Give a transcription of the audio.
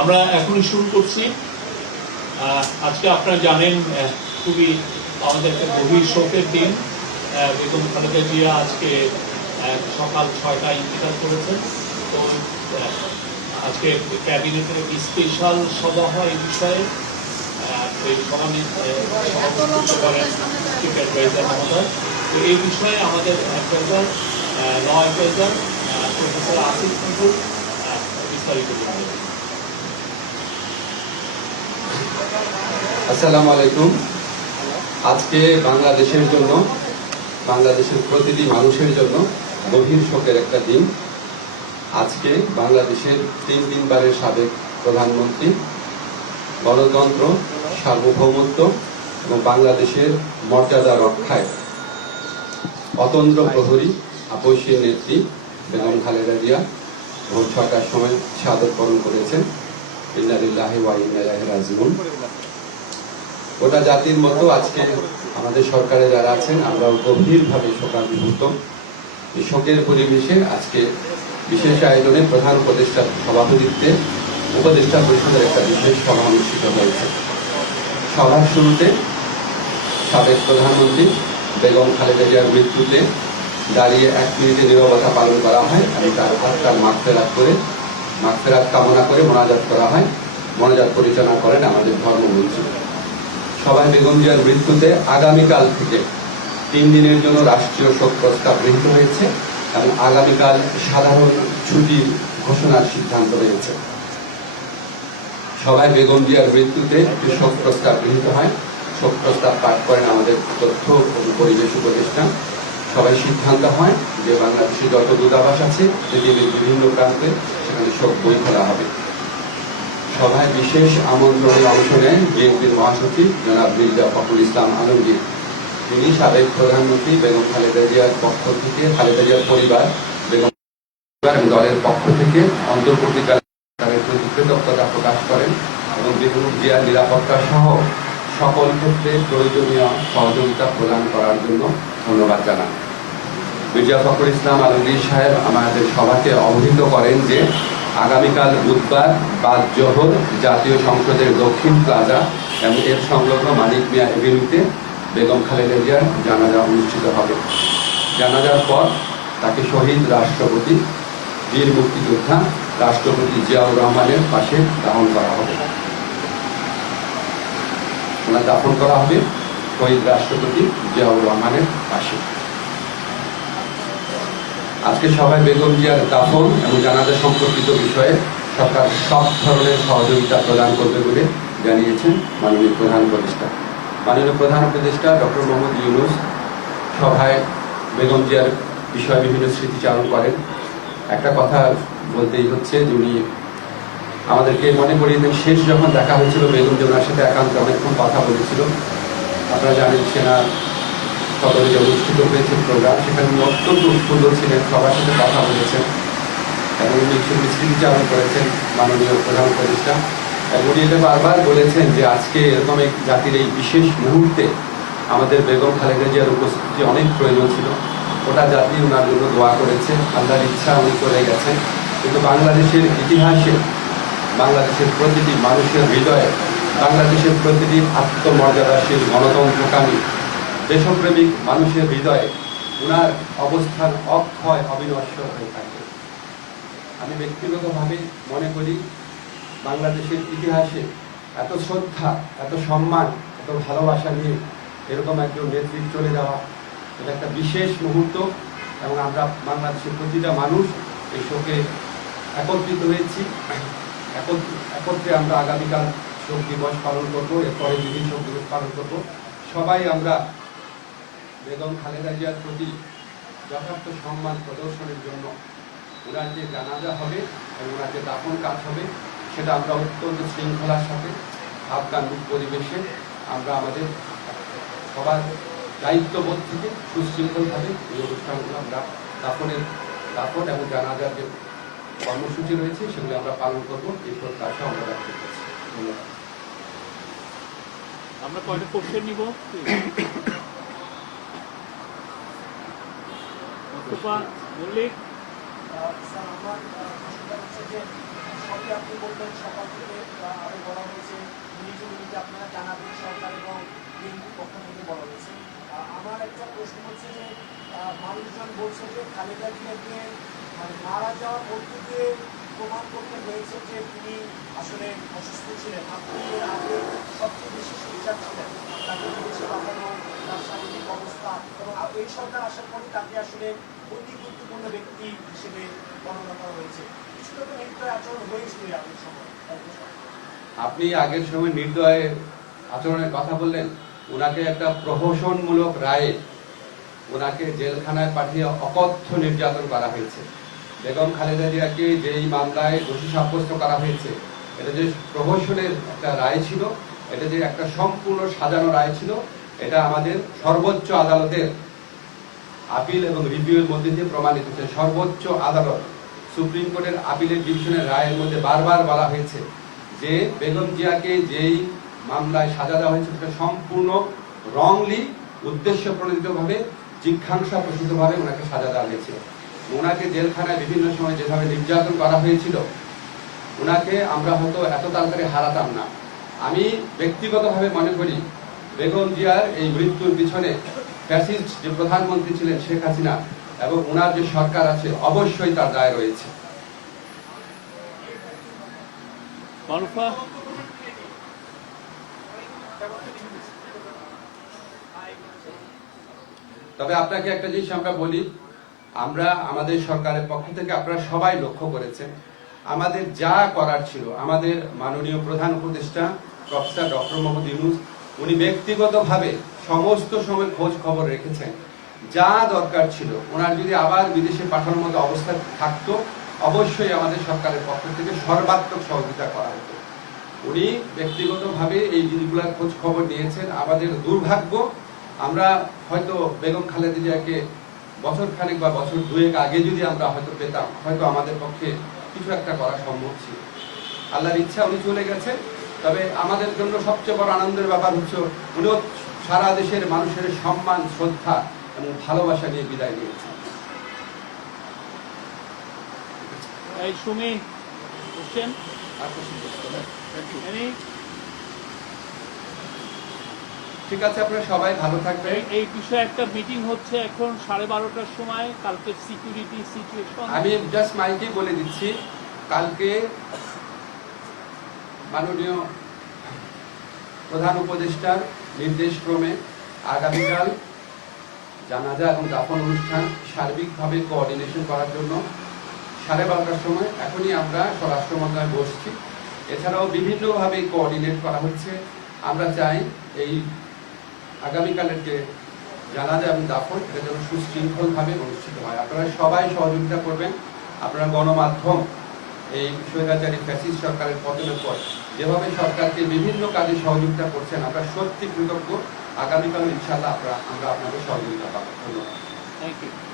আমরা এখনই শুরু করছি। আজকে আপনারা জানেন খুবই আমাদের একটা গভীর শোকের দিন। বেগম খালেদা জিয়া আজকে সকাল 6টায় ইন্তেকাল করেছেন। তো আজকে ক্যাবিনেটের একটি স্পেশাল সভা হয় এই বিষয়ে। এই সভাপতিত্ব করেন চিফ অ্যাডভাইজার মহোদয়। তো এই বিষয়ে আমাদের adviser law adviser professor Asif Nazrul বিস্তারিত বলবেন। আসসালামু আলাইকুম। আজকে বাংলাদেশের জন্য, বাংলাদেশের প্রতিটি মানুষের জন্য গভীর শোকের একটা দিন। আজকে বাংলাদেশের 3 বারের সাবেক প্রধানমন্ত্রী, গণতন্ত্র, সার্বভৌমত্ব এবং বাংলাদেশের মর্যাদা রক্ষায় অতন্দ্র প্রহরী আপসীর নেত্রী বেগম খালেদা জিয়া ভোর 6টার সময় শাহাদাত বরণ করেছেন। ইন্না লিল্লাহি ওয়া ইন্না ইলাইহি রাজিউন। গোটা জাতির মতো আজকে আমাদের সরকারে যারা আছেন আমরাও গভীরভাবে শোকাভিভূত। এই শোকের পরিবেশে আজকে বিশেষ আয়োজনে প্রধান উপদেষ্টার সভাপতিত্বে উপদেষ্টা পরিষদের একটা বিশেষ সভা অনুষ্ঠিত হয়েছে। সভার শুরুতে সাবেক প্রধানমন্ত্রী বেগম খালেদা জিয়ার মৃত্যুতে দাঁড়িয়ে 1 মিনিটে নীরবতা পালন করা হয় এবং তার আত্মার মাগফিরাত কামনা করে মোনাজাত করা হয়। মোনাজাত পরিচালনা করেন আমাদের ধর্মমন্ত্রী। সবাই বেগম জিয়ার মৃত্যুতে আগামীকাল থেকে 3 দিনের জন্য রাষ্ট্রীয় শোক প্রস্তাব গৃহীত হয়েছে এবং আগামীকাল সাধারণ ছুটির ঘোষণার সিদ্ধান্ত হয়েছে। সবাই বেগম জিয়ার মৃত্যুতে একটি শোক প্রস্তাব গৃহীত হয়। শোক প্রস্তাব পাঠ করেন আমাদের তথ্য ও পরিবেশ উপদেষ্টা। সবাই সিদ্ধান্ত হয় যে বাংলাদেশে যত দূতাবাস আছে পৃথিবীর বিভিন্ন প্রান্তে সেখানে শোক বই খোলা হবে। সভায় বিশেষ আমন্ত্রণে অংশ নেন বিএনপির মহাসচিব জনাব মির্জা ফখরুল ইসলাম আলমগীর। তিনি সাবেক প্রধানমন্ত্রী বেগম খালেদা জিয়ার পক্ষ থেকে, খালেদা জিয়ার পরিবার, বেগম এবং দলের পক্ষ থেকে অন্তর্বর্তীকালীন প্রতি কৃতজ্ঞতা প্রকাশ করেন এবং বেগম জিয়ার নিরাপত্তা সহ সকল ক্ষেত্রে প্রয়োজনীয় সহযোগিতা প্রদান করার জন্য ধন্যবাদ জানান। মির্জা ফখরুল ইসলাম আলমগীর সাহেব আমাদের সভাকে অবহিত করেন যে আগামীকাল বুধবার বাদ জোহর জাতীয় সংসদের দক্ষিণ প্লাজা এবং এর সংলগ্ন মানিক মিয়া এভিনিউতে বেগম খালেদা জিয়ার জানাজা অনুষ্ঠিত হবে। জানাজার পর তাকে শহীদ রাষ্ট্রপতি, বীর মুক্তিযোদ্ধা রাষ্ট্রপতি জিয়াউর রহমানের পাশে দাফন করা হবে। দাফন করা হবে শহীদ রাষ্ট্রপতি জিয়াউর রহমানের পাশে। আজকে সবাই বেগম জিয়ার দাফন এবং জানাজা সম্পর্কিত বিষয়ে সরকার সব ধরনের সহযোগিতা প্রদান করবে বলে জানিয়েছেন মাননীয় প্রধান উপদেষ্টা। মাননীয় প্রধান উপদেষ্টা ডক্টর মোহাম্মদ ইউনূস সভায় বেগম জিয়ার বিষয়ে বিভিন্ন স্মৃতিচারণ করেন। একটা কথা বলতেই হচ্ছে যে উনি আমাদেরকে মনে করিয়ে দেন শেষ যখন দেখা হয়েছিল বেগম জিয়া ওনার সাথে একান্তে অনেকক্ষণ কথা বলেছিল। আপনারা জানেন সেনা সদরে যে অনুষ্ঠিত হয়েছে প্রোগ্রাম, সেখানে উনি অত্যন্ত সুন্দর ছিলেন, সবার সাথে কথা বলেছেন এবং উনি স্মৃতিচারণ করেছেন মাননীয় প্রধান উপদেষ্টা। এবং উনি এটা বারবার বলেছেন যে আজকে এরকম এক জাতির এই বিশেষ মুহূর্তে আমাদের বেগম খালেদা জিয়ার উপস্থিতি অনেক প্রয়োজন ছিল। ওটা জাতি ওনার জন্য দোয়া করেছে, আল্লাহর ইচ্ছা উনি চলে গেছেন। কিন্তু বাংলাদেশের ইতিহাসে, বাংলাদেশের প্রতিটি মানুষের হৃদয়ে, বাংলাদেশের প্রতিটি আত্মমর্যাদাশীল গণতন্ত্রকামী দেশপ্রেমিক মানুষের হৃদয়ে ওনার অবস্থান অক্ষয় অবিনশ্বর হয়ে থাকে। আমি ব্যক্তিগতভাবে মনে করি বাংলাদেশের ইতিহাসে এত শ্রদ্ধা, এত সম্মান, এত ভালোবাসা নিয়ে এরকম একজন নেতৃত্ব চলে যাওয়া এটা একটা বিশেষ মুহূর্ত এবং আমরা বাংলাদেশের প্রতিটা মানুষ এই শোকে একত্রিত হয়েছি। একত্রে আমরা আগামীকাল শোক দিবস পালন করবো, এরপরে যেদিন শোক দিবস পালন করবো সবাই আমরা বেগম খালেদা জিয়ার প্রতি যথার্থ সম্মান প্রদর্শনের জন্য ওনার যে জানাজা হবে এবং ওনার যে দাফন কাজ হবে সেটা আমরা অত্যন্ত শৃঙ্খলার সাথে আফগান পরিবেশে আমরা আমাদের সবার দায়িত্ববোধ থেকে সুশৃঙ্খলভাবে এই অনুষ্ঠানগুলো আমরা দাফন এবং জানাজার যে কর্মসূচি রয়েছে সেগুলো আমরা পালন করবো। এই প্রত্যাশা আমরা ব্যক্ত করছি। ধন্যবাদ। আমরা কয়টা কোশ্চেন নিব? মোস্তফা মল্লিক। স্যার, আমার প্রশ্নটা হচ্ছে যে সবই আপনি বললেন, সকাল থেকে আরো বলা হয়েছে নিজ নিজ আপনারা জানাবেন, সরকার এবং বিএনপির পক্ষ থেকে বলা হয়েছে। আমার একটা প্রশ্ন হচ্ছে যে মানুষজন বলছে যে খালেদা জিয়াকে মানে মারা যাওয়ার মধ্য দিয়ে প্রমাণ করতে হয়েছে যে তিনি আসলে অসুস্থ ছিলেন। আপনি এর আগে সবচেয়ে বেশি সোচ্চার ছিলেন, তাকে বিদেশে পাঠানো, তার শারীরিক অবস্থা, এবং এই সরকার আসার পরে তাকে আসলে অতি গুরুত্বপূর্ণ ব্যক্তি হিসেবে গণনা করা হয়েছে। কিছুটা তো নির্দয় আচরণ হয়েছিল আগের সময়। আপনি আগের সময় নির্দয় আচরণের কথা বললেন, ওনাকে একটা প্রহসনমূলক রায়ে ওনাকে জেলখানায় পাঠিয়ে অকথ্য নির্যাতন করা হয়েছে। বেগম খালেদা জিয়াকে যেই মামলায় দোষী সাব্যস্ত করা হয়েছে, এটা যে প্রহসনের একটা রায় ছিল, এটা যে একটা সম্পূর্ণ সাজানো রায় ছিল, এটা আমাদের সর্বোচ্চ আদালতের আপিল এবং রিভিউয়ের মধ্যে দিয়ে প্রমাণিত হয়েছে। সর্বোচ্চ আদালত সুপ্রিম কোর্টের আপিলের ডিভিশনের রায়ের মধ্যে বারবার বলা হয়েছে যে বেগম জিয়াকে যেই মামলায় সাজা দেওয়া হয়েছে সেটা সম্পূর্ণ রংলি, উদ্দেশ্য প্রণোদিতভাবে, জিজ্ঞাসা প্রসূতভাবে ওনাকে সাজা দেওয়া হয়েছিল। ওনাকে জেলখানায় বিভিন্ন সময় যেভাবে নির্যাতন করা হয়েছিল, ওনাকে আমরা হয়তো এত তাড়াতাড়ি হারাতাম না। আমি ব্যক্তিগতভাবে মনে করি বেগম জিয়ার এই মৃত্যুর পিছনে ফ্যাসিস্ট যে প্রধানমন্ত্রী ছিলেন শেখ হাসিনা এবং ওনার যে সরকার আছে, অবশ্যই তার দায় রয়েছে। মারুফা। তবে আপনাকে একটা জিনিস আমরা বলি, আমরা আমাদের সরকারের পক্ষ থেকে আপনারা সবাই লক্ষ্য করেছেন, আমাদের যা করার ছিল, আমাদের মাননীয় প্রধান উপদেষ্টা প্রফেসর ডক্টর মোহাম্মদ ইউনূস উনি ব্যক্তিগতভাবে সমস্ত সময় খোঁজ খবর রেখেছেন। যা দরকার ছিল, ওনার যদি আবার বিদেশে পাঠানোর মতো অবস্থা থাকতো, অবশ্যই আমাদের সরকারের পক্ষ থেকে সর্বাত্মক সহযোগিতা করা হতো। উনি ব্যক্তিগতভাবে এই জিনিসগুলোর খোঁজ খবর নিয়েছেন। আমাদের দুর্ভাগ্য, আমরা হয়তো বেগম খালেদা জিয়াকে বছর খানেক বা বছর দুয়েক আগে যদি আমরা হয়তো পেতাম, হয়তো আমাদের পক্ষে কিছু একটা করা সম্ভব ছিল। আল্লাহর ইচ্ছা উনি চলে গেছে। তবে আমাদের জন্য সবচেয়ে বড় আনন্দের ব্যাপার হচ্ছে উনিও সারা দেশের মানুষের সম্মান, শ্রদ্ধা এবং ভালোবাসা নিয়ে বিদায় নিয়েছেন। এই সুমি হোসেন। ঠিক আছে, আপনারা সবাই ভালো থাকবেন। এই বিষয়ে একটা মিটিং হচ্ছে এখন 12:30টার সময়, কালকে সিকিউরিটি সিচুয়েশন। আমি জাস্ট মাইকে বলে দিচ্ছি, কালকে মাননীয় প্রধান উপদেষ্টার নির্দেশক্রমে আগামীকাল জানাজা এবং দাফন অনুষ্ঠান সার্বিকভাবে কোঅর্ডিনেশন করার জন্য 12:30টার সময় এখনই আমরা স্বরাষ্ট্র মন্ত্রণালয়ে বসছি। এছাড়াও বিভিন্নভাবে কোঅর্ডিনেট করা হচ্ছে। আমরা চাই এই আগামীকালের যে জানাজা এবং দাফন এটা যেন সুশৃঙ্খলভাবে অনুষ্ঠিত হয়। আপনারা সবাই সহযোগিতা করবেন। আপনারা গণমাধ্যম এই স্বৈরাচারী ফ্যাসিস্ট সরকারের পতনের পর যেভাবে সরকারকে বিভিন্ন কাজে সহযোগিতা করছেন, আমরা সত্যি কৃতজ্ঞ। আগামীকাল ইনশাআল্লাহ আমরা আপনাদের সহযোগিতা পাবো। ধন্যবাদ। Thank you.